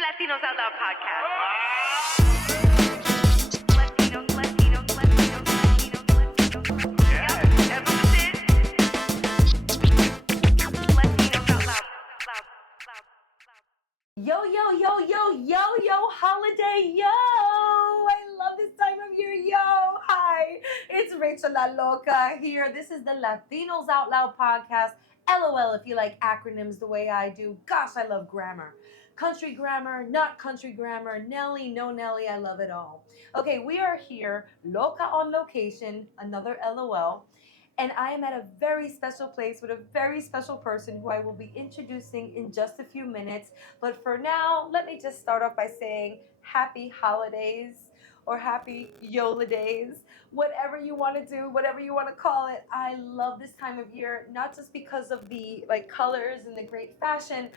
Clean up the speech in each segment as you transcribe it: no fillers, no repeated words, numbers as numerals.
Latinos Out Loud podcast. Yeah, that's what this is. Latinos Out Loud. Yo, holiday, yo! I love this time of year, yo! Hi, it's Rachel La Loca here. This is the Latinos Out Loud podcast. LOL if you like acronyms the way I do. Gosh, I love grammar. Country grammar, not country grammar, Nelly, no Nelly, I love it all. Okay, we are here, Loca on location, another LOL. And I am at a very special place with a very special person who I will be introducing in just a few minutes. But for now, let me just start off by saying happy holidays or happy Yola days, whatever you want to do, whatever you want to call it. I love this time of year, not just because of the colors and the great fashion,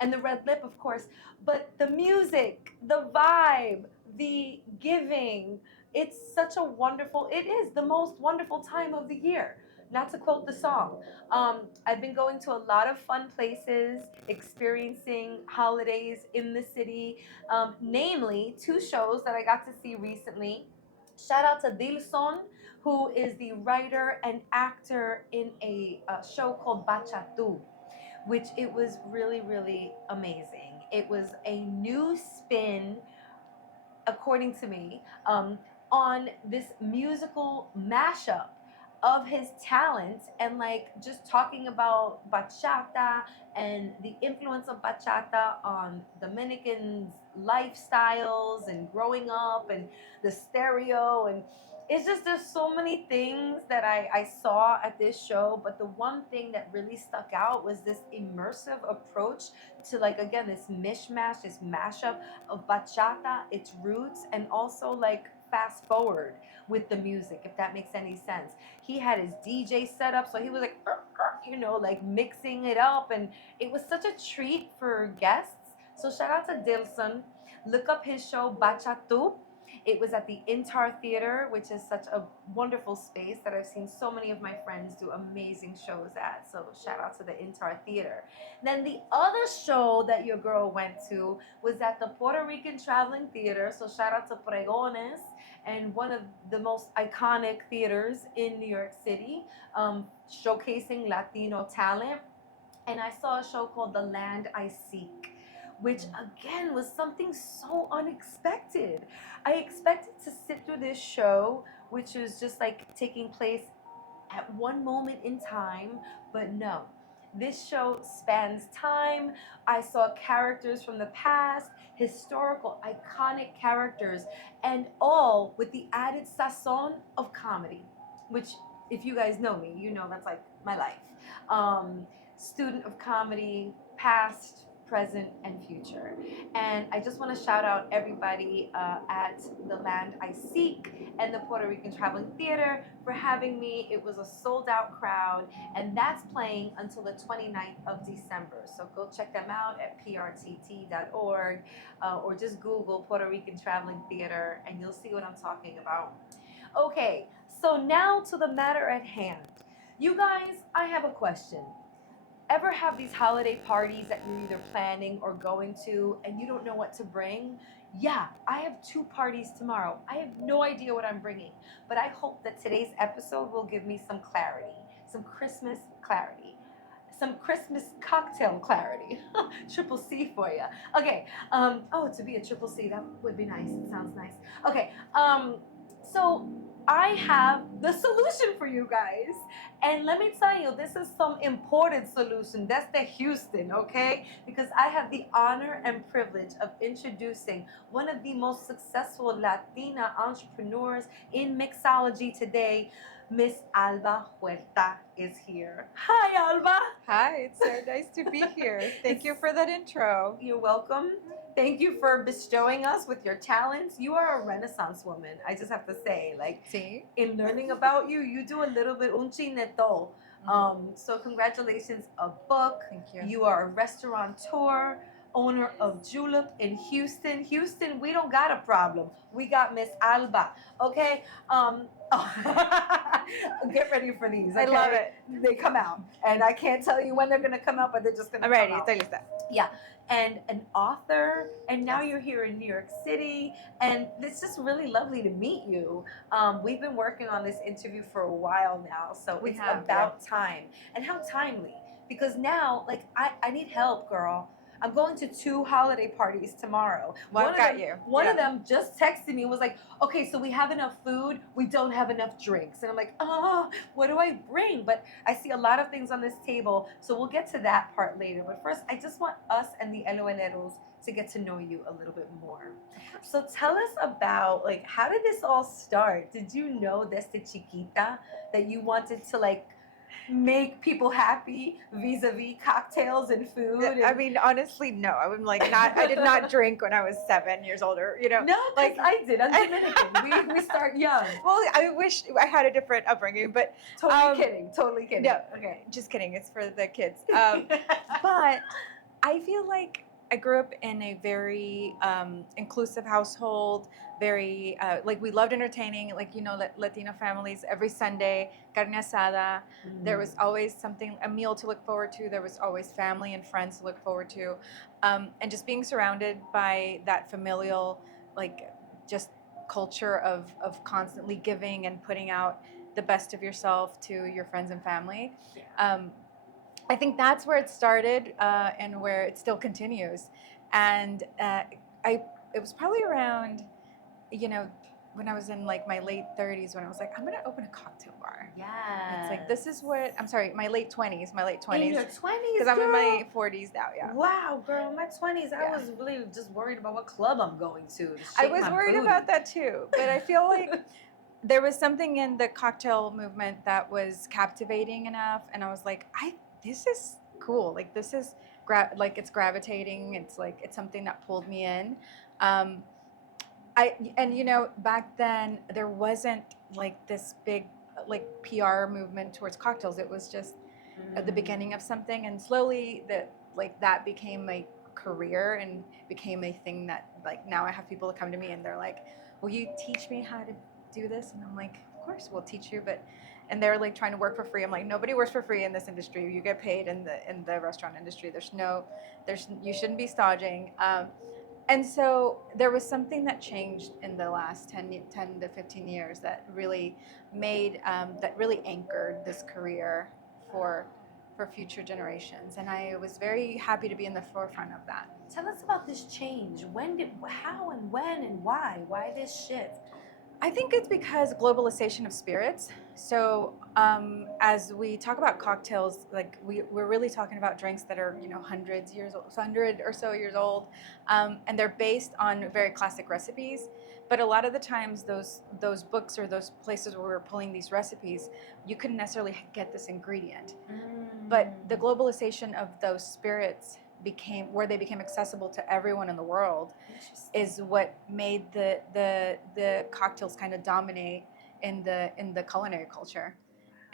and the red lip, of course, but the music, the vibe, the giving. It's such a wonderful, it is the most wonderful time of the year. Not to quote the song. I've been going to a lot of fun places, experiencing holidays in the city, namely 2 shows that I got to see recently. Shout out to Dilson, who is the writer and actor in a show called Bachatu, which it was really, really amazing. It was a new spin, according to me, on this musical mashup of his talent and just talking about bachata and the influence of bachata on Dominicans' lifestyles and growing up and the stereo, and it's just there's so many things that I saw at this show, but the one thing that really stuck out was this immersive approach to again this mishmash, this mashup of bachata, its roots, and also fast forward with the music, if that makes any sense. He had his DJ set up, so he was mixing it up, and it was such a treat for guests. So shout out to Dilson. Look up his show Bachatu. It was at the Intar Theater, which is such a wonderful space that I've seen so many of my friends do amazing shows at. So shout out to the Intar Theater. Then the other show that your girl went to was at the Puerto Rican Traveling Theater. So shout out to Pregones, and one of the most iconic theaters in New York City, showcasing Latino talent. And I saw a show called The Land I Seek, which again was something so unexpected. I expected to sit through this show, which was just taking place at one moment in time, but no. This show spans time. I saw characters from the past, historical, iconic characters, and all with the added sazon of comedy, which, if you guys know me, you know that's my life. Student of comedy, past, present, and future. And I just want to shout out everybody at The Land I Seek and the Puerto Rican Traveling Theater for having me. It was a sold out crowd, and that's playing until the 29th of December. So go check them out at PRTT.org or just Google Puerto Rican Traveling Theater and you'll see what I'm talking about. Okay, so now to the matter at hand. You guys, I have a question. Ever have these holiday parties that you're either planning or going to and you don't know what to bring? Yeah, I have 2 parties tomorrow. I have no idea what I'm bringing, but I hope that today's episode will give me some clarity, some Christmas clarity, some Christmas cocktail clarity. Triple C for you. Okay, to be a triple C, that would be nice. It sounds nice. Okay, so I have the solution for you guys. And let me tell you, this is some imported solution. That's the Houston, okay? Because I have the honor and privilege of introducing one of the most successful Latina entrepreneurs in mixology today. Miss Alba Huerta is here. Hi, Alba. Hi, it's so nice to be here. Thank you for that intro. You're welcome. Thank you for bestowing us with your talents. You are a Renaissance woman, I just have to say. See? In learning about you, you do a little bit un chineto. So congratulations, a book. Thank you. You are a restaurateur, owner of Julep in Houston. Houston, we don't got a problem. We got Miss Alba, okay? Get ready for these. I love it. They come out, and I can't tell you when they're gonna come out, but they're just gonna I'm come ready. out. Estoy lista. Yeah, and an author, and now Yes. you're here in New York City, and it's just really lovely to meet you. We've been working on this interview for a while now, so We it's have, about time. And how timely, because now, like, I need help, girl. I'm going to 2 holiday parties tomorrow. Well, I've got you. One of Yeah. them just texted me and was like, okay, so we have enough food, we don't have enough drinks. And I'm like, oh, what do I bring? But I see a lot of things on this table, so we'll get to that part later. But first, I just want us and the Eloeleros to get to know you a little bit more. So tell us about, like, how did this all start? Did you know desde chiquita that you wanted to, like, make people happy vis-a-vis cocktails and food? I mean, honestly, no. I'm like not. I did not drink when I was 7 years older. You know. No, like I did. I'm Dominican. we start young. Well, I wish I had a different upbringing, but Totally kidding. Totally kidding. no. Okay. just kidding. It's for the kids. But I feel like I grew up in a very inclusive household. Very like we loved entertaining. Like Latino families every Sunday, carne asada. There was always something, a meal to look forward to. There was always family and friends to look forward to, and just being surrounded by that familial, like just culture of constantly giving and putting out the best of yourself to your friends and family. I think that's where it started and where it still continues. And it was probably around, when I was in like my late 30s, when I was like, I'm gonna open a cocktail bar. Yeah. It's like, this is what, I'm sorry, my late 20s. In your 20s, Because I'm in my 40s now, yeah. Wow, girl, my 20s, I Yeah. was really just worried about what club I'm going to I shake was my worried booty. about that too, but I feel like there was something in the cocktail movement that was captivating enough, and I was like, this is cool. Like this is it's gravitating. It's like it's something that pulled me in. Back then there wasn't like this big like PR movement towards cocktails. It was just at the beginning of something, and slowly that became my career and became a thing that like now I have people that come to me and they're like, will you teach me how to do this? And I'm like, of course we'll teach you, and they're like trying to work for free. I'm like, nobody works for free in this industry. You get paid in the restaurant industry. You shouldn't be staging. And so there was something that changed in the last 10 to 15 years that really that really anchored this career for future generations. And I was very happy to be in the forefront of that. Tell us about this change. How and when and why? Why this shift? I think it's because globalization of spirits. So as we talk about cocktails, like we're really talking about drinks that are 100 or so years old, and they're based on very classic recipes. But a lot of the times, those books or those places where we're pulling these recipes, you couldn't necessarily get this ingredient. But the globalization of those spirits became accessible to everyone in the world is what made the cocktails kind of dominate in the culinary culture.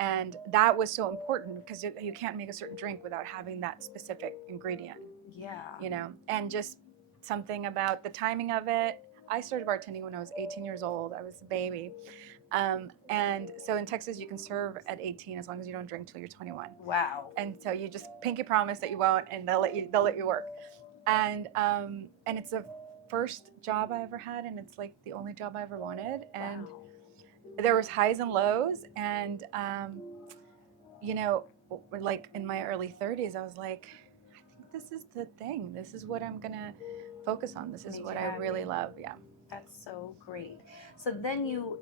And that was so important because you can't make a certain drink without having that specific ingredient. Yeah. And just something about the timing of it. I started bartending when I was 18 years old. I was a baby. And so in Texas, you can serve at 18 as long as you don't drink till you're 21. Wow. And so you just pinky promise that you won't, and they'll let you work. And it's the first job I ever had, and it's like the only job I ever wanted. And there was highs and lows, and like in my early 30s, I was like, I think this is the thing. This is what I'm gonna focus on. This is what I really love. Yeah. That's so great. So then you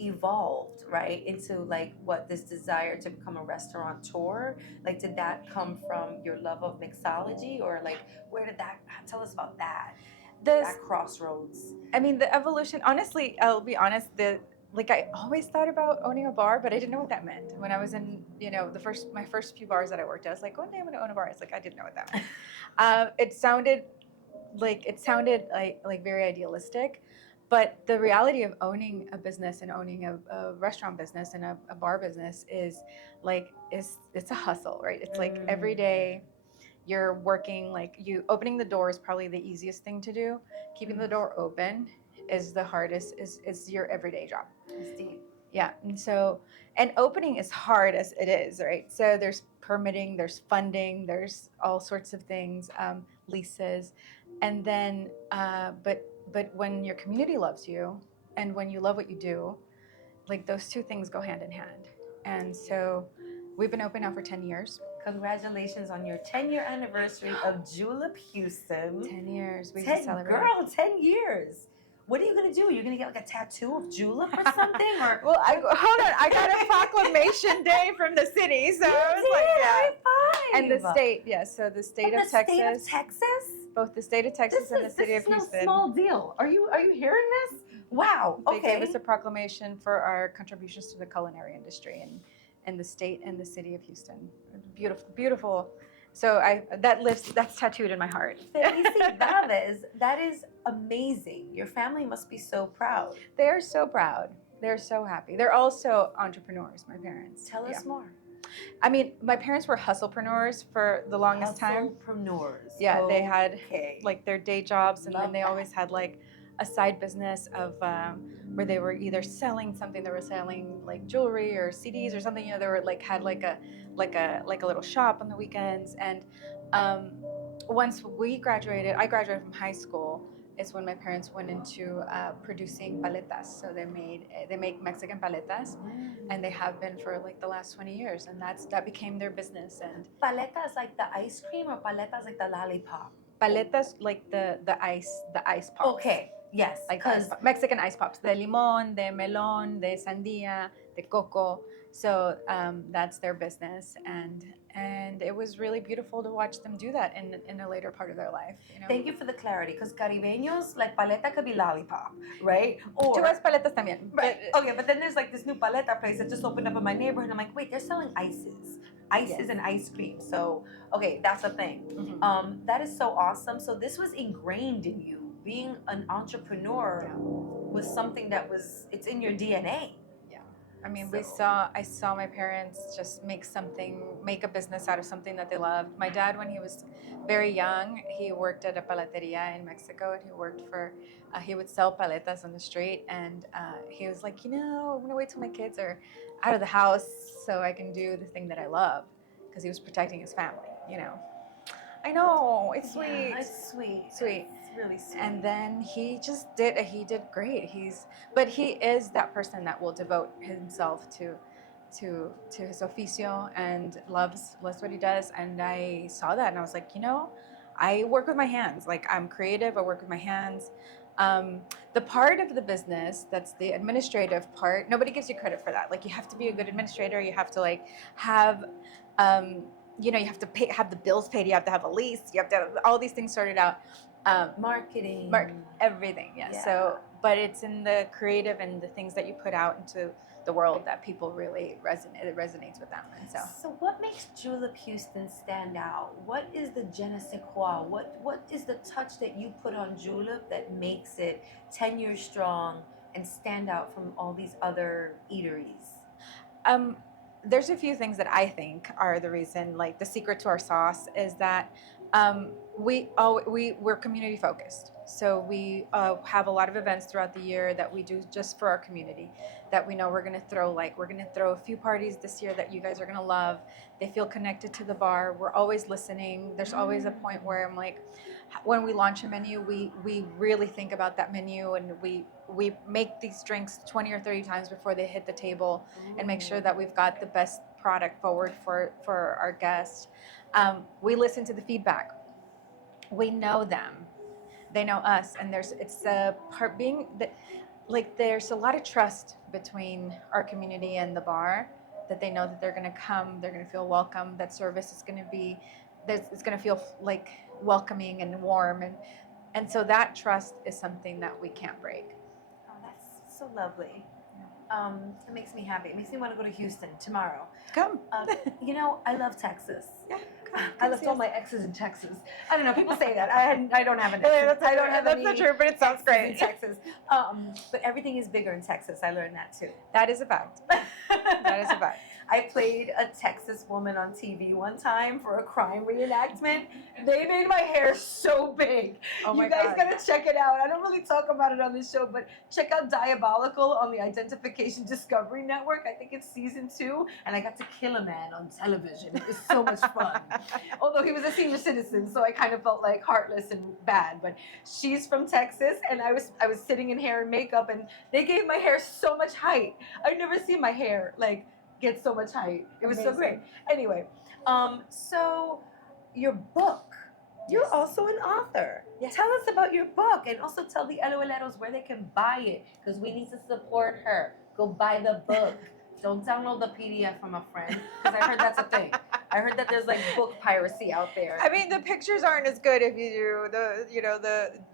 evolved, right, into like this desire to become a restaurateur. Like, did that come from your love of mixology, or like where did that? Tell us about that. That crossroads. I mean, the evolution. Honestly, I'll be honest. I always thought about owning a bar, but I didn't know what that meant. When I was in, my first few bars that I worked at, I was like, one day I'm going to own a bar. It's like I didn't know what that meant. It sounded like very idealistic, but the reality of owning a business and owning a restaurant business and a bar business is it's a hustle, right? It's like every day you're working. Like opening the door is probably the easiest thing to do. Keeping the door open is the hardest. Is your everyday job. It's deep. Yeah, and opening is hard as it is, right? So there's permitting, there's funding, there's all sorts of things, leases, and then, but when your community loves you, and when you love what you do, like those two things go hand in hand. And so, we've been open now for 10 years. Congratulations on your 10-year anniversary of Julep Houston. 10 years, we just 10, celebrated. girl, 10 years. What are you gonna do? You're gonna get like a tattoo of julep or something? Or Well, hold on, I got a proclamation day from the city, so I was like, yeah. high five. And the state, yes. So the state From of the Texas, state of Texas. both the state of Texas and the city of This is Houston. no small deal. Are you hearing this? Wow. They Okay. gave us a proclamation for our contributions to the culinary industry in the state and the city of Houston. Beautiful, beautiful. So that's tattooed in my heart. Felicidades. That is amazing. Your family must be so proud. They're so proud. They're so happy. They're also entrepreneurs, my parents. Tell us more. I mean, my parents were hustlepreneurs for the longest time. Hustlepreneurs. Yeah, they had Okay. like their day jobs, and Love then they that. always had like a side business of where they were either selling something. They were selling like jewelry or CDs or something. You know, they were like had like a little shop on the weekends. And once I graduated from high school. Is when my parents went into producing paletas. So they make Mexican paletas, and they have been for like the last 20 years, and that became their business. And Paletas like the ice cream, or paletas like the lollipop? paletas like the ice pops. Okay. Yes. Like Because Mexican ice pops, de limon, de melon, de sandía, de coco. So that's their business, and it was really beautiful to watch them do that in a later part of their life. You know? thank you for the clarity. Because Caribeños, like paleta could be lollipop, right? Or Tú ves paletas también. right. Okay, but then there's like this new paleta place that just opened up in my neighborhood. I'm like, wait, they're selling ices Yes. and ice cream. So okay, that's a thing. Mhm. That is so awesome. So this was ingrained in you. Being an entrepreneur was something that it's in your DNA. I mean, So- I saw my parents just make a business out of something that they loved. My dad, when he was very young, he worked at a paleteria in Mexico, and he would sell paletas on the street, and he was like, I'm gonna wait till my kids are out of the house so I can do the thing that I love, because he was protecting his family, I know, it's sweet. Yeah, it's sweet. Sweet. It's really sweet. And then he did great. But he is that person that will devote himself to his oficio and loves what he does. And I saw that, and I was like, I work with my hands. Like, I'm creative. I work with my hands. The part of the business that's the administrative part, nobody gives you credit for that. Like, you have to be a good administrator. You have to have you have to have the bills paid. You have to have a lease. You have to have all these things sorted out. Marketing. Everything, yes. Yeah. So, but it's in the creative and the things that you put out into the world that people really it resonates with them. And So what makes Julep Houston stand out? What is the je ne sais quoi? What is the touch that you put on Julep that makes it 10 years strong and stand out from all these other eateries? There's a few things that I think are the reason. Like, the secret to our sauce is that we're community focused. So we have a lot of events throughout the year that we do just for our community, that we know we're gonna throw a few parties this year that you guys are gonna love. They feel connected to the bar. We're always listening. There's always a point where I'm like, when we launch a menu, we really think about that menu, and we make these drinks 20 or 30 times before they hit the table, and make sure that we've got the best product forward for our guests. We listen to the feedback. We know them. They know us, and there's a lot of trust between our community and the bar, that they know that they're going to come, they're going to feel welcome, that service is going to be, it's going to feel like welcoming and warm, and so that trust is something that we can't break. Oh, that's so lovely. It makes me happy. It makes me want to go to Houston tomorrow. Come. I love Texas. Yeah. I left all my exes in Texas. I don't know. People say that. I don't have an Yeah, ex. that's I don't have that's any not true, but it sounds exes great. in Texas. But everything is bigger in Texas. I learned that too. That is a fact. That is a fact. I played a Texas woman on TV one time for a crime reenactment. They made my hair so big. Oh my You guys God. gotta check it out. I don't really talk about it on this show, but check out Diabolical on the Identification Discovery Network. I think it's season 2, and I got to kill a man on television. It was so much fun. Although he was a senior citizen, so I kind of felt like heartless and bad. But she's from Texas, and I was sitting in hair and makeup, and they gave my hair so much height. I've never seen my hair like get so much height. It was so great. Anyway, so your book. You're Yes. also an author. Yes. Tell us about your book, and also tell the LOLeros where they can buy it, because we need to support her. Go buy the book. Don't download the PDF from a friend, because I heard that's a thing. I heard that there's like book piracy out there. I mean, the pictures aren't as good if you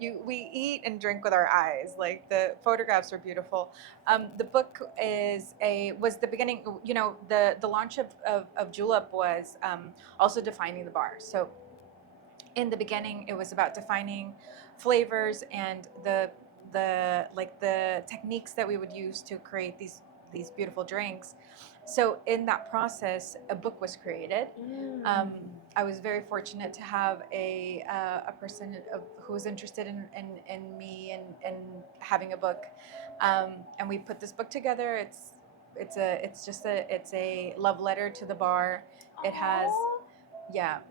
do we eat and drink with our eyes. Like the photographs are beautiful. The book was the beginning. You know, the launch of Julep was also defining the bar. So in the beginning, it was about defining flavors and the techniques that we would use to create these beautiful drinks. So in that process, a book was created. I was very fortunate to have a person who was interested in me and having a book, and we put this book together. It's a love letter to the bar. It has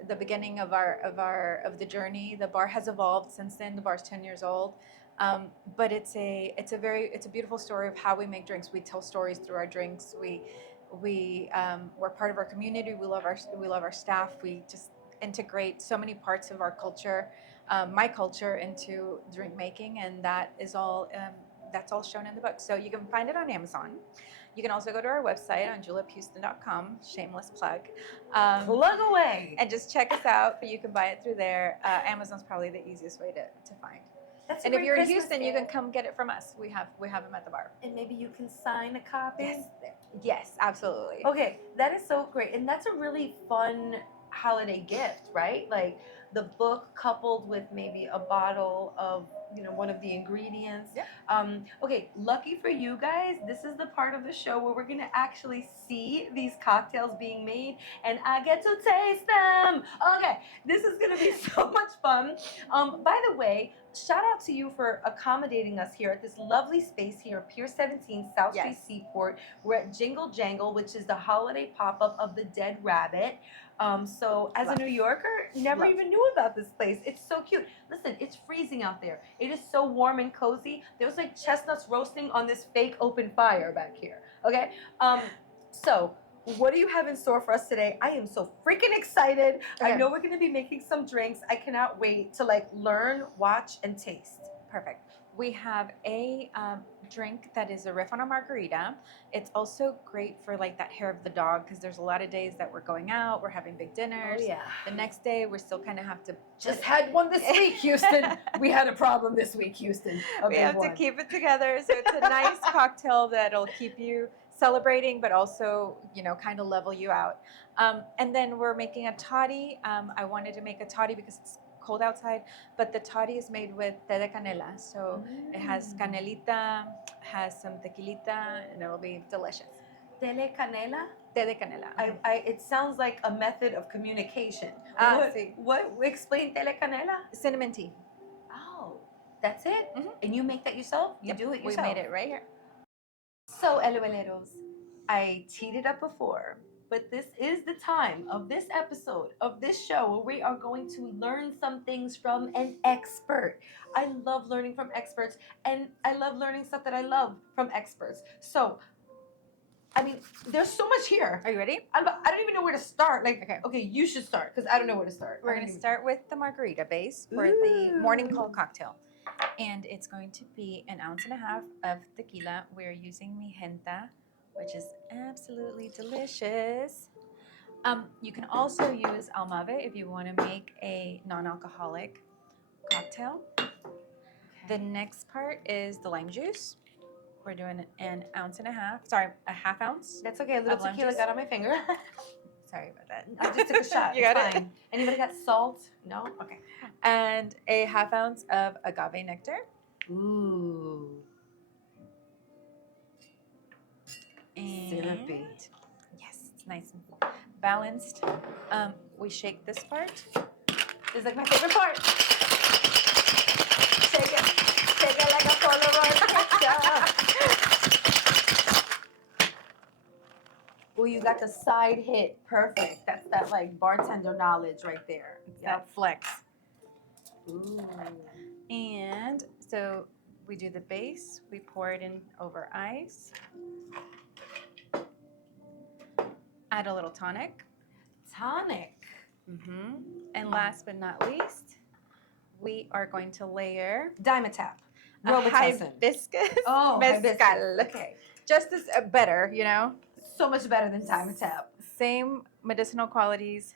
the beginning of the journey. The bar has evolved since then. The bar's 10 years old. But it's a beautiful story of how we make drinks. We tell stories through our drinks. We're part of our community. We love our staff. We just integrate so many parts of our culture, my culture, into drink making, and that's all shown in the book. So you can find it on Amazon. You can also go to our website on julephouston.com. Shameless plug. Plug away. And just check us out. But you can buy it through there. Amazon's probably the easiest way to find. That's And if you're in Houston, you can come get it from us. We have them at the bar. And maybe you can sign a copy. Yes, absolutely. Okay, that is so great. And that's a really fun holiday gift, right? Like the book coupled with maybe a bottle of, one of the ingredients. Yeah. Okay, lucky for you guys, this is the part of the show where we're gonna actually see these cocktails being made, and I get to taste them. Okay, this is gonna be so much fun. By the way, shout out to you for accommodating us here at this lovely space here at Pier 17, South Street Seaport. We're at Jingle Jangle, which is the holiday pop-up of the Dead Rabbit. So as a New Yorker, never even knew about this place. It's so cute. Listen, it's freezing out there. It is so warm and cozy. There's like chestnuts roasting on this fake open fire back here. Okay? So what do you have in store for us today? I am so freaking excited. Okay. I know we're going to be making some drinks. I cannot wait to learn, watch, and taste. Perfect. We have a drink that is a riff on a margarita. It's also great for that hair of the dog, because there's a lot of days that we're going out, we're having big dinners. Oh, yeah. The next day, we still kind of have to Just had one this week, Houston. We had a problem this week, Houston. We have to keep it together. So it's a nice cocktail that'll keep you celebrating, but also, kind of level you out. And then we're making a toddy. I wanted to make a toddy because it's cold outside, but the toddy is made with té de canela. So it has canelita, has some tequilita, and it'll be delicious. Té de canela? Té de canela. It sounds like a method of communication. Sí. What? Explain té de canela? Cinnamon tea. Oh, that's it? Mm-hmm. And you make that yourself? You do it yourself? We made it right here. So, LOLeros, I teed it up before, but this is the time of this episode of this show where we are going to learn some things from an expert. I love learning from experts, and I love learning stuff that I love from experts. So, there's so much here. Are you ready? I don't even know where to start. Okay, you should start, because I don't know where to start. We're going to start with the margarita base for the morning cold cocktail. And it's going to be 1.5 ounces of tequila. We're using Magenta, which is absolutely delicious. You can also use Almave if you want to make a non-alcoholic cocktail. Okay. The next part is the lime juice. We're doing 1.5 ounces. Sorry, 1/2 ounce. That's okay. A little tequila got on my finger. Sorry about that. I just took a shot. You got it? Fine. Anybody got salt? No? Okay. And 1/2 ounce of agave nectar. Ooh. And Syrupy. yes, It's nice and balanced. We shake this part. This is like my favorite part. Shake it like a Polaroid picture. Oh, you got the side hit. Perfect. That's that like bartender knowledge right there. It's that flex. Ooh. And so we do the base. We pour it in over ice. Add a little tonic. Tonic. And last but not least, we are going to layer Dimetap. a Robitussin. hibiscus Oh, mezcal. hibiscus. Okay. Just as better, you know. So much better than Dimetap. Same medicinal qualities.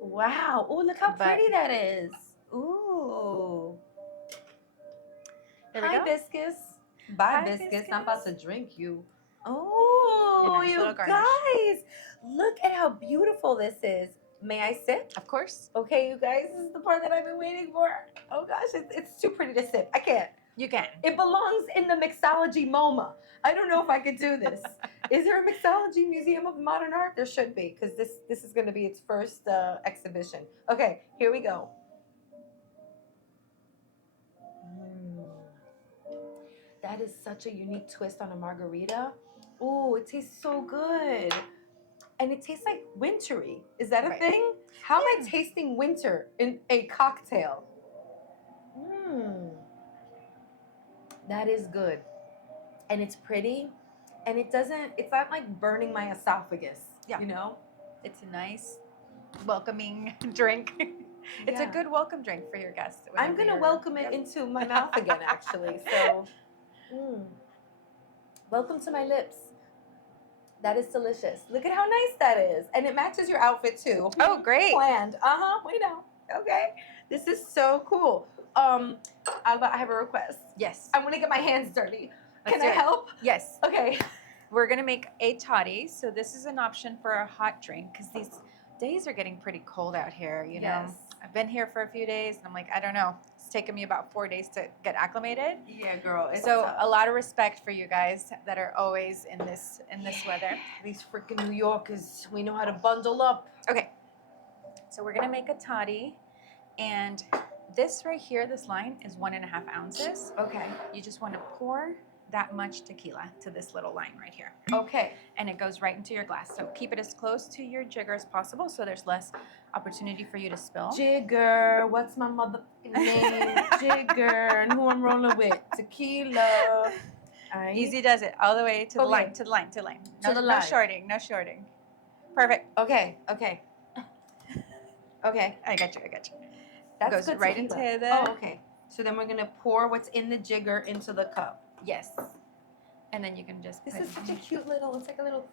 Wow. Oh, look how But- pretty that is. Ooh. There we go. Hibiscus. Bye, Hibiscus. biscuits. I'm about to drink you. Oh, nice you little garnish. guys. Look at how beautiful this is. May I sip? Of course. Okay, you guys, this is the part that I've been waiting for. Oh gosh, it's too pretty to sip. I can't. You can. It belongs in the Mixology MoMA. I don't know if I could do this. Is there a Mixology Museum of Modern Art? There should be, because this is going to be its first exhibition. Okay, here we go. That is such a unique twist on a margarita. Oh, it tastes so good. And it tastes like wintry. Is that a Right. thing? How am I tasting winter in a cocktail? That is good. And it's pretty. And it's not like burning my esophagus. Yeah. You know? It's a nice, welcoming drink. It's a Yeah. good welcome drink for your guests. I'm whenever going to you're- welcome it Yep. into my mouth again, actually. So, welcome to my lips. That is delicious. Look at how nice that is. And it matches your outfit, too. Oh, great. Planned. We know. Okay. This is so cool. Alba, I have a request. Yes. I want to get my hands dirty. Let's Can I do it. help? Yes. Okay. We're going to make a toddy. So this is an option for a hot drink because these days are getting pretty cold out here, you know. Yes. I've been here for a few days and I'm like, I don't know. It's taken me about 4 days to get acclimated. Yeah, girl. So a lot of respect for you guys that are always in this weather. These freaking New Yorkers, we know how to bundle up. Okay. So we're going to make a toddy. And this right here, this line is 1.5 ounces. Okay. You just want to pour that much tequila to this little line right here. Okay. And it goes right into your glass. So keep it as close to your jigger as possible so there's less opportunity for you to spill. Jigger. What's my motherfucking name? Jigger. And who I'm rolling with? Tequila. Aight. Easy does it all the way to the Okay. line, to the line, to the line. To No, the no line. shorting, no shorting. Perfect. Okay. Okay. Okay. I got you, I got you. That's Goes good right tequila. into the- Oh, okay. So then we're gonna pour what's in the jigger into the cup. Yes. And then you can just This put is such a cute little. It's like a little.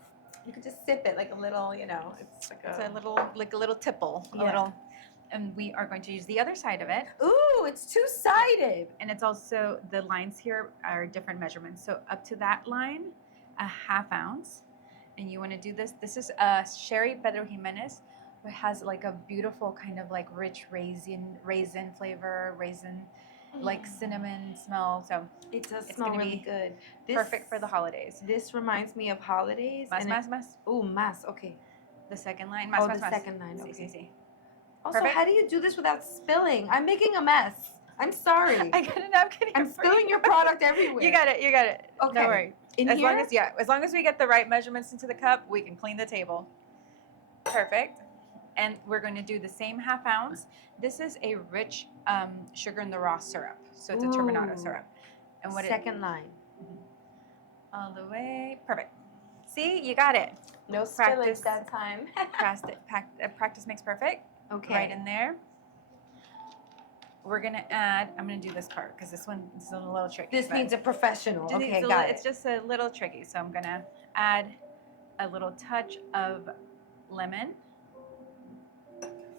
You could just sip it like a little. You know. It's like it's a little tipple, a Yeah. little. And we are going to use the other side of it. Ooh, it's two-sided. And it's also, the lines here are different measurements. So up to that line, 1/2 ounce. And you want to do this. This is Sherry Pedro Jimenez, which has like a beautiful kind of like rich raisin flavor, like cinnamon smell. So It does It's smell gonna really be good. perfect for the holidays. This reminds me of holidays. Mas, and mas, mas. Ooh, mas. Okay. The second line. Mas, Oh, mas, the mas. second line, Sí, okay. sí, sí. Also, Perfect. how do you do this without spilling? I'm making a mess. I'm sorry. I got a napkin. I'm here for spilling you. your product everywhere. You got it. You got it. Okay. Don't worry. In As here? long as we get the right measurements into the cup, we can clean the table. Perfect. And we're going to do the same 1/2 ounce. This is a rich sugar in the raw syrup. So it's a turbinado Ooh. syrup. And what Second line. all the way. Perfect. See, you got it. No Practice. spillage that time. Practice makes perfect. Okay. Right in there. We're gonna add. I'm gonna do this part because this one is a little tricky. This but- needs a professional. Just needs Okay, a got li- It's just a little tricky, so I'm gonna add a little touch of lemon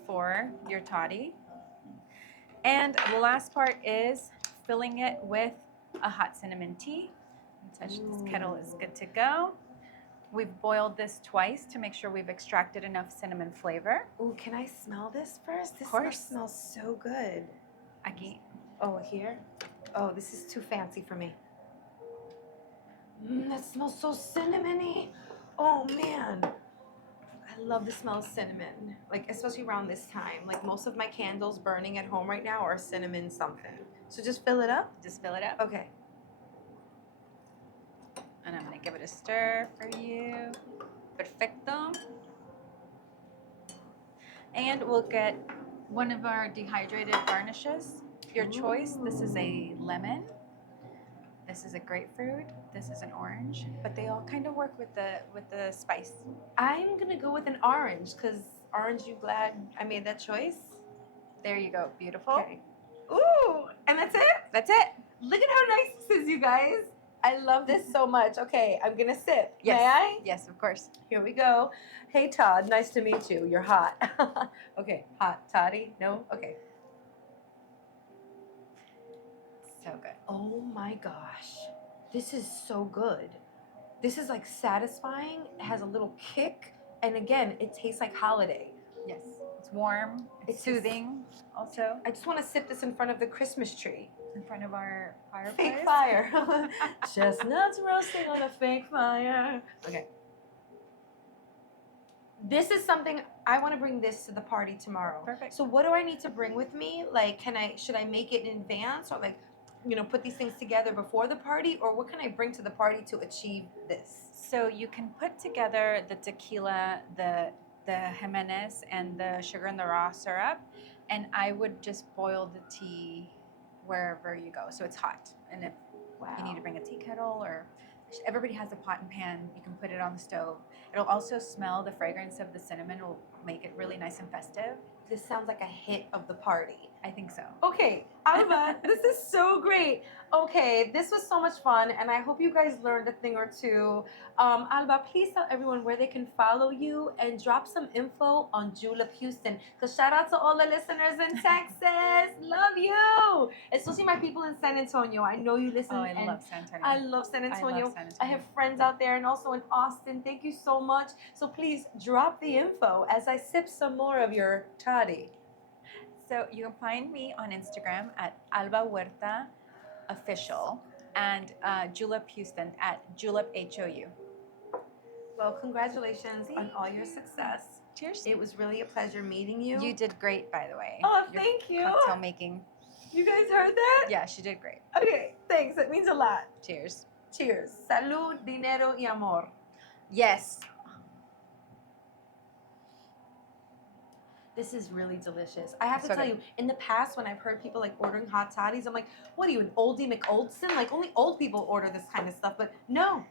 for your toddy. And the last part is filling it with a hot cinnamon tea. Touch this kettle is good to go. We've boiled this twice to make sure we've extracted enough cinnamon flavor. Ooh, can I smell this first? This course. smells so good. Aquí. Oh, here? Oh, this is too fancy for me. That smells so cinnamony. Oh, man. I love the smell of cinnamon, like especially around this time. Like most of my candles burning at home right now are cinnamon something. So just fill it up. Just fill it up. Okay. And I'm gonna give it a stir for you. Perfecto. And we'll get one of our dehydrated garnishes. Your choice. This is a lemon. This is a grapefruit. This is an orange. But they all kind of work with the spice. I'm gonna go with an orange because orange. You glad I made that choice? There you go. Beautiful. Okay. Ooh, and that's it. That's it. Look at how nice this is, you guys. I love this so much. Okay, I'm gonna sip. Yes. May I? Yes, of course. Here we go. Hey Todd, nice to meet you. You're hot. Okay, hot. Toddy? No? Okay. So good. Oh my gosh. This is so good. This is like satisfying. It has a little kick. And again, it tastes like holiday. Yes. It's warm. It's It's soothing. Also, I just want to sip this in front of the Christmas tree. in front of our fireplace. Fake fire. Chestnuts roasting on a fake fire. Okay. This is something I want to bring this to the party tomorrow. Perfect. So what do I need to bring with me? Like, should I make it in advance or like, put these things together before the party, or what can I bring to the party to achieve this? So you can put together the tequila, the Jimenez, and the sugar and the raw syrup, and I would just boil the tea wherever you go. So it's hot, and if you need to bring a tea kettle, or everybody has a pot and pan, you can put it on the stove. It'll also smell, the fragrance of the cinnamon will make it really nice and festive. This sounds like a hit of the party. I think so. Okay, Alba, this is so great. Okay, this was so much fun, and I hope you guys learned a thing or two. Alba, please tell everyone where they can follow you and drop some info on Julep Houston. Because shout out to all the listeners in Texas. Love you. Especially my people in San Antonio. I know you listen. Oh, I and love San Antonio. I love San Antonio. love San Antonio. I have friends out there and also in Austin. Thank you so much. So please drop the info as I sip some more of your toddy. So you can find me on Instagram at Alba Huerta Official and Julep Houston at Julep HOU. Well, congratulations on all your success. Cheers. It was really a pleasure meeting you. You did great, by the way. Oh, Your thank you. Cocktail making. You guys heard that? Yeah, she did great. Okay, thanks. That means a lot. Cheers. Cheers. Salud, dinero y amor. Yes. This is really delicious. I have to So tell good. you, in the past when I've heard people like ordering hot toddies, I'm like, what are you, an oldie McOldson? Like only old people order this kind of stuff. But no.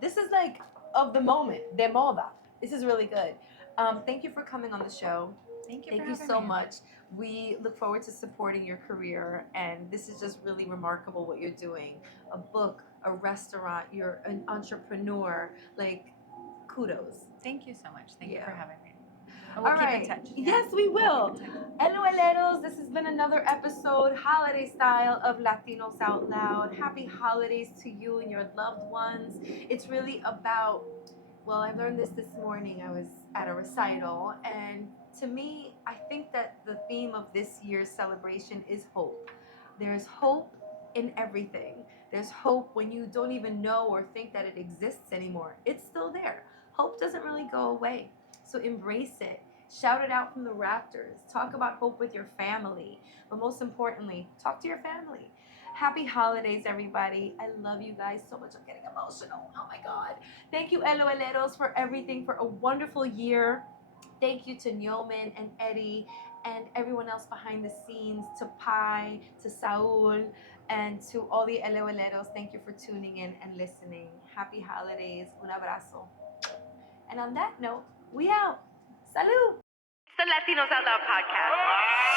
This is like of the moment, de moda. This is really good. Thank you for coming on the show. Thank you. Thank for you having so me. much. We look forward to supporting your career, and this is just really remarkable what you're doing. A book, a restaurant, you're an entrepreneur. Like, kudos. Thank you so much. Thank you for Yeah. having me. And we'll All keep right. in touch. Yes, we will. We'll keep in touch. Hello, this has been another episode, holiday style, of Latinos Out Loud. Happy holidays to you and your loved ones. It's really about, well, I learned this morning. I was at a recital, and to me, I think that the theme of this year's celebration is hope. There's hope in everything. There's hope when you don't even know or think that it exists anymore. It's still there. Hope doesn't really go away. So embrace it. Shout it out from the rafters. Talk about hope with your family. But most importantly, talk to your family. Happy holidays, everybody. I love you guys so much. I'm getting emotional. Oh my God. Thank you, LOLeros, for everything, for a wonderful year. Thank you to Nyoman and Eddie and everyone else behind the scenes, to Pai, to Saul, and to all the LOLeros. Thank you for tuning in and listening. Happy holidays. Un abrazo. And on that note, we out. Salud. It's the Latinos Out Loud podcast.